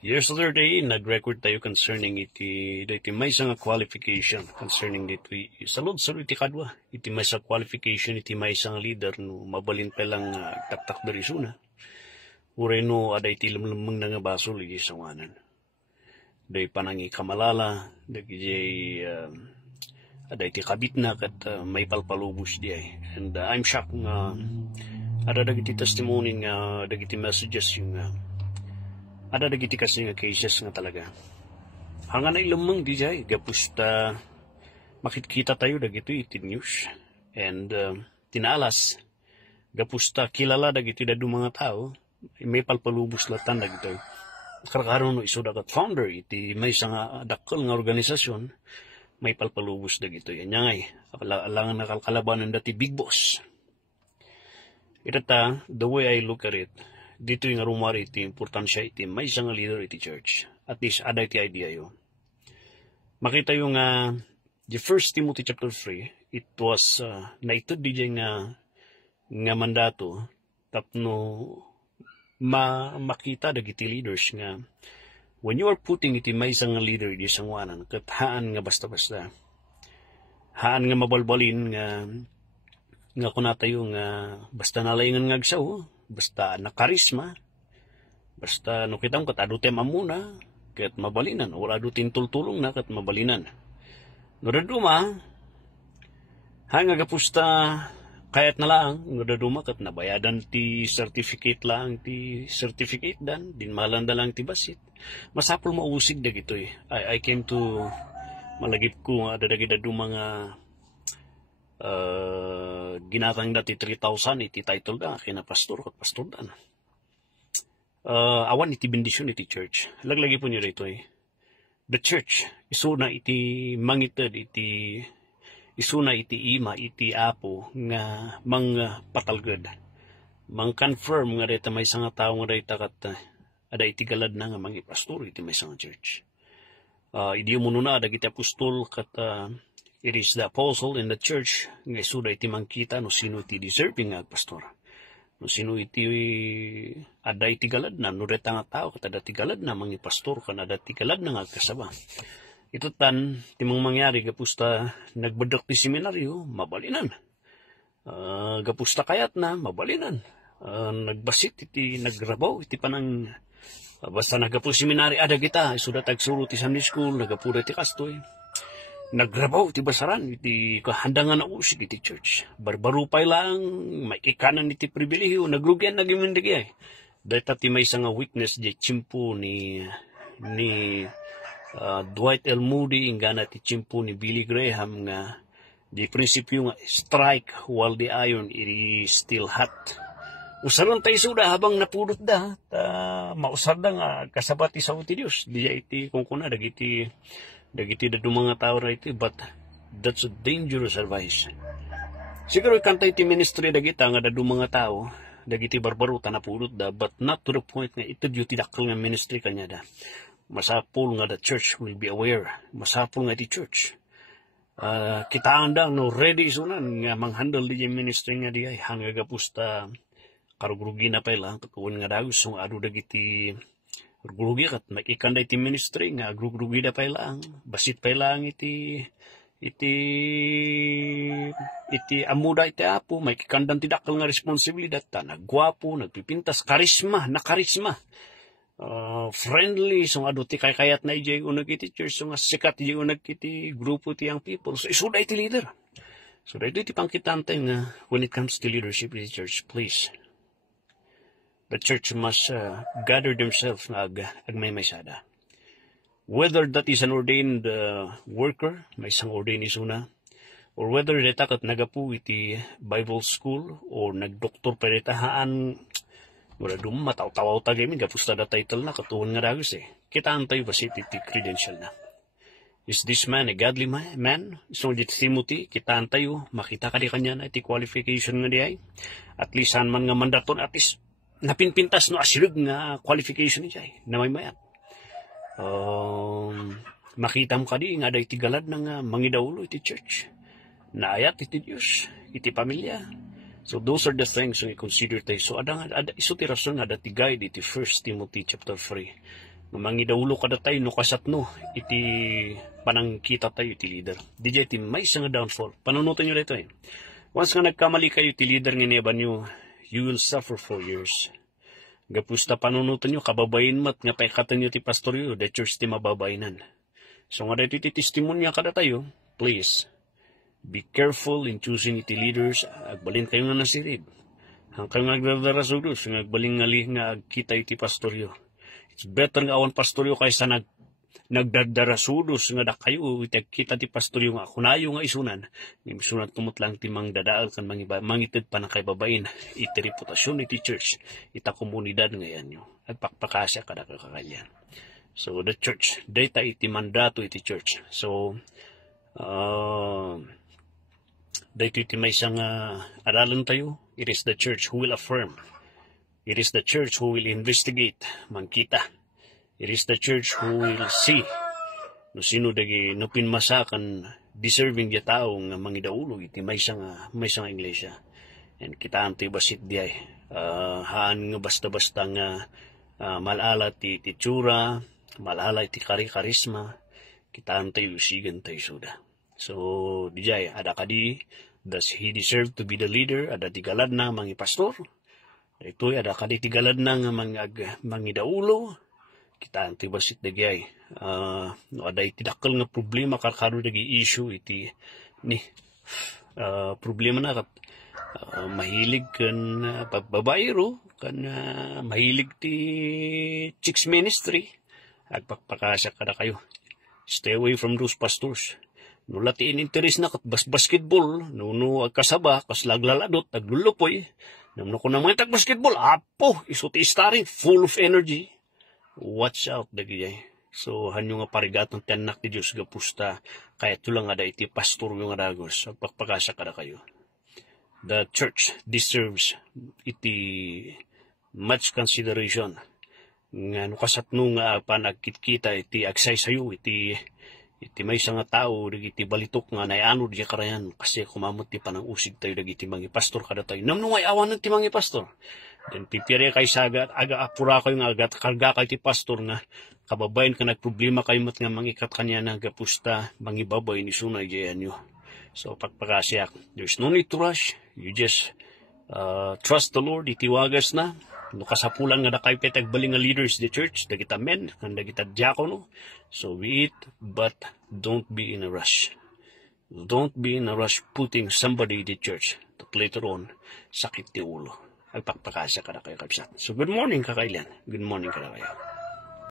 Yesterday, nag-record tayo concerning iti may isang qualification concerning iti salud iti kadwa. Iti may isang qualification, iti may isang leader no mabalin pa lang taktak berisuna. Uray no ada iti lamang nga basol iti sanganan. Day panangi kamalala, day ada iti kabit na kat may palpalubos di ay. And I'm shocked nga ada dagiti testimony nga dagiti messages yung ada dagiti kasi nga cases nga talaga. Hanga na ilamang di jay, gapusta makikita tayo dagiti iti news. And tinalas, gapusta kilala dagiti dadu mga tao, may palpalubos latan dagito. Karakaroon no isuda kat founder, iti may isang dakkel nga organisasyon, may palpalubos dagito. Yan ngay, alangan nakalkalabanan dati big boss. Itata, the way I look at it, dito yung rumari iti importansya iti may isang leader iti church. At least ada iti idea yo. Makita yung the 1 Timothy chapter 3, it was naitod di nga mandato tapno makita dagiti leaders nga when you are putting iti may isang leader di sangwanan ket haan nga basta-basta. Haan nga mabalbalin nga kunatayo nga basta nalaingan nga agsaw, basta nakarisma, basta no kitang kat adutem amuna, kat mabalinan, wala adutin tultulong na kat mabalinan. No daduma, hanga gapusta kayat na lang, no daduma kat nabayadan ti certificate lang, ti certificate dan, dinmalanda lang ti basit. Masapol mausig da gitoy. I came to malagip ko ada dagi daduma nga ginatang dati 3,000 iti title da kina pastor kat pastor dan. Awan iti bendisyon iti church. Laglagi po niyo dito the church isuna iti mangited iti isuna iti ima iti apo nga mang patalged. Mang confirm nga dita may isang tao nga dita kat ada iti galad na nga mangi pastor iti may isang church. Idi mo na dagiti apostol kat it is the apostle in the church nga isuda iti mangkita no sino iti deserving nga pastor. No sino iti ada iti galad na no deta nga tao ket ada iti galad na mangi pastor ken ada iti galad na nga kasaba. Ito tan timang mangyari gapusta nagbedek ti seminaryo mabalinan. Gapusta kayat na mabalinan. Nagbasit iti nagrabaw iti panang basta nagapu seminary ada kita isuda tagsuro ti Sunday school nagapuda ti kastoy. Nagrabaw ti basaran iti kahandangan na usig iti church. Barbarupay lang, may ikanan iti pribilehiyo, nagrugyan nagimindig ay. Dahil ti may isang witness di chimpo ni Dwight L. Moody, ingana ti chimpo ni Billy Graham nga di prinsipyo nga strike while the iron is still hot. Usaron tayo suda habang napulot da, mausar da nga kasabat ti sao ti Diyos. Di iti kung kuna dagiti dadu mga tao na iti, but that's a dangerous advice. Siguro ikanta iti ministry dagita nga dadu mga tao, dagiti barbaruta na pulot da, but not to the point nga ito yu tidakkel nga ministry kanya da. Masapul nga the church will be aware, masapul nga iti church. Kita anda no ready sunan nga manghandle di ministry nga di ay hanga gapusta karugrugi na pa ilang, katuwan nga dagos, so adu dagiti grugi kat makikanda iti ministry nga grugi da pa ilang basit pa ilang iti amuda iti apo makikandang tidakkel nga responsibilidad ta nagwapo nagpipintas karisma friendly so adu ti kayat na ijay unag iti church so nga sikat ijay unag iti grupo ti young people so isuda iti leader so dahito iti pangkitante nga when it comes to leadership in the church, please the church must gather themselves na agmay-maysada. Whether that is an ordained worker, may isang ordained isuna, or whether deta kat nagapu iti Bible school, or nagdoktor pa deta haan, wala mataw-tawaw tagamin, gapusta da title na, katuwan nga dagos Kitaan tayo basit iti credential na. Is this man a godly man? So, di Timothy, kitaan tayo, makita ka di kanya na iti qualification nga di ay. At least saan man nga mandaton, at least napinpintas no asirig nga qualification niya na may mayat. Makita mo ka di nga da iti galad ng mangidaulo iti church. Naayat iti Diyos, iti pamilya. So those are the things we consider tayo. So iso ti rason nga dati guide iti 1 Timothy chapter 3. Mangidaulo kada tayo no kasatno iti panangkita tayo iti leader. DJ iti may nga downfall. Panunutan nyo dito Once nga nagkamali kayo iti leader ng neban nyo, you will suffer for years. Gapusta panunutan nyo, kababayin mat nga paikatan nyo ti pastor yo, the church ti mababainan. So nga dito iti testimonya kada tayo, please, be careful in choosing iti leaders. Agbalin tayo nga nasirib. Hanggang nagdarasudos, agbalin nga agkita iti pastor yo. It's better nga awan pastoryo kaysa nagdadarasudos nga da kayo kita ti pastoryo nga kunayo nga isunan. Isunan tumutlang timang dadaal kan mangited pa na kay babain iti reputasyon iti church ita komunidad ngayon nyo. At pakpakasya kada kakalyan. So the church, data iti mandato iti church. So dito iti may isang aralan tayo. It is the church who will affirm. It is the church who will investigate, mangkita. It is the church who will see no sino dagi no pinmasakan deserving ya tao nga mangidaulo iti may isang iglesia. And kitaan tayo basit diay. Haan nga basta-basta nga malala ti tsura, malala ti karisma, kitaan tayo usigan tayo suda. So, dijay, ada kadi, does he deserve to be the leader? Ada tigalad na mangi pastor? Ito'y ada kaditigalad na nga mangidaulo. Kita ang tibasit na gay. No, ada itidakal nga problema kakaro nagi issue iti ni problema na mahilig kan pagbabayro kan mahilig ti chicks ministry. Agpakpakasya kada kayo. Stay away from those pastors. No latiin interes na kat basketball. No agkasaba kas laglaladot aglulupoy. Namno ko naman basketball, apo, isuti starring, full of energy. Watch out, dagiyay. So, hanyo nga parigat ng tiyanak ni Diyos gapusta, kaya tulang ada iti pastor yung adagos, pagpakasya kada kayo. The church deserves iti much consideration. Nga nukasatno nga panagkit-kita iti agsay sayo, iti may isang tao, iti balitok nga nayano di karayan, kasi kumamot ti panang usig tayo, iti mangi pastor kada tayo. Namnungay awan ng ti mangi pastor. Then pipire kay sagat, aga apura kayo nga agat, karga kay ti pastor nga, kababayan ka nagproblema kayo mat nga mangikat kanya na gapusta, mangi babay ni sunay jayan nyo. So pagpakasyak, there's no need to rush. You just trust the Lord, itiwagas na. No kasapulan nga da kayo petagbaling nga leaders the church, dagita men, dagita diakono. So be it, but don't be in a rush. Don't be in a rush putting somebody in the church that later on sakit ti ulo. Agpakpakasya kada kayo kapsat. So good morning kakailan. Good morning kada kayo.